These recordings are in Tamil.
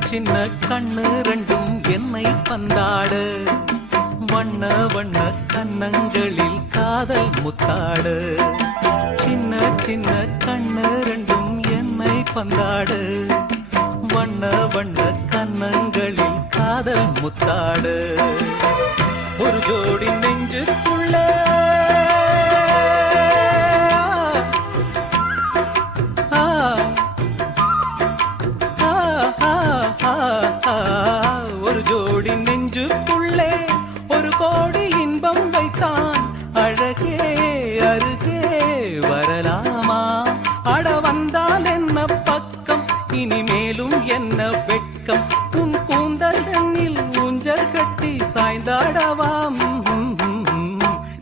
சின்ன கண்ணு ரெண்டும் என்னை பந்தாடு. வண்ண வண்ண கன்னங்களில் காதல் முத்தாடு. சின்ன சின்ன கண்ணு ரெண்டும் என்னை பந்தாடு. வண்ண வண்ண கன்னங்களில் காதல் முத்தாடு. ஒரு ஜோடி நெஞ்சு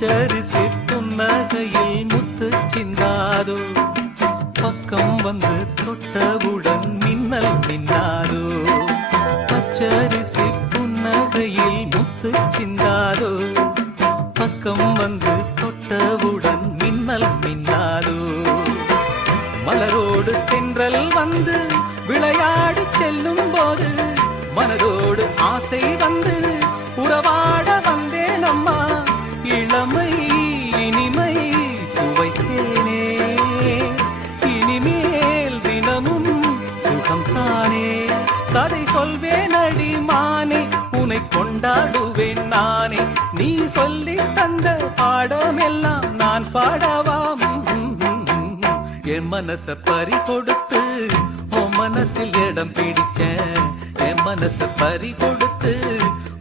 பச்சரிசி புன்னகையில் முத்து சிந்தாதோ? பக்கம் வந்து தொட்டவுடன் மின்னல் மின்னாதோ? பச்சரிசி புன்னகையில் முத்து சிந்தாதோ? பக்கம் வந்து தொட்டவுடன் மின்னல் மின்னாதோ? மலரோடு தென்றல் வந்து விளையாடு செல்லும் போது மனதோடு ஆசை வந்து கொண்டாடுவேன் நானே. நீ சொல்லி தந்த பாடமெல்லாம் நான் பாடவாம். என் மனச பறி கொடுத்து உன் மனசில் இடம் பிடிச்ச என் மனச பறி கொடுத்து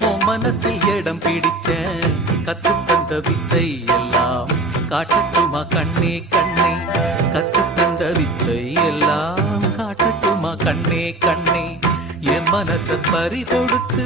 உன் மனசில் இடம் பிடிச்ச கத்து தந்த வித்தை எல்லாம் காட்டட்டுமா கண்ணே கண்ணே? கத்து தந்த வித்தை எல்லாம் காட்டட்டுமா கண்ணே கண்ணே? என் மனச பறி கொடுத்து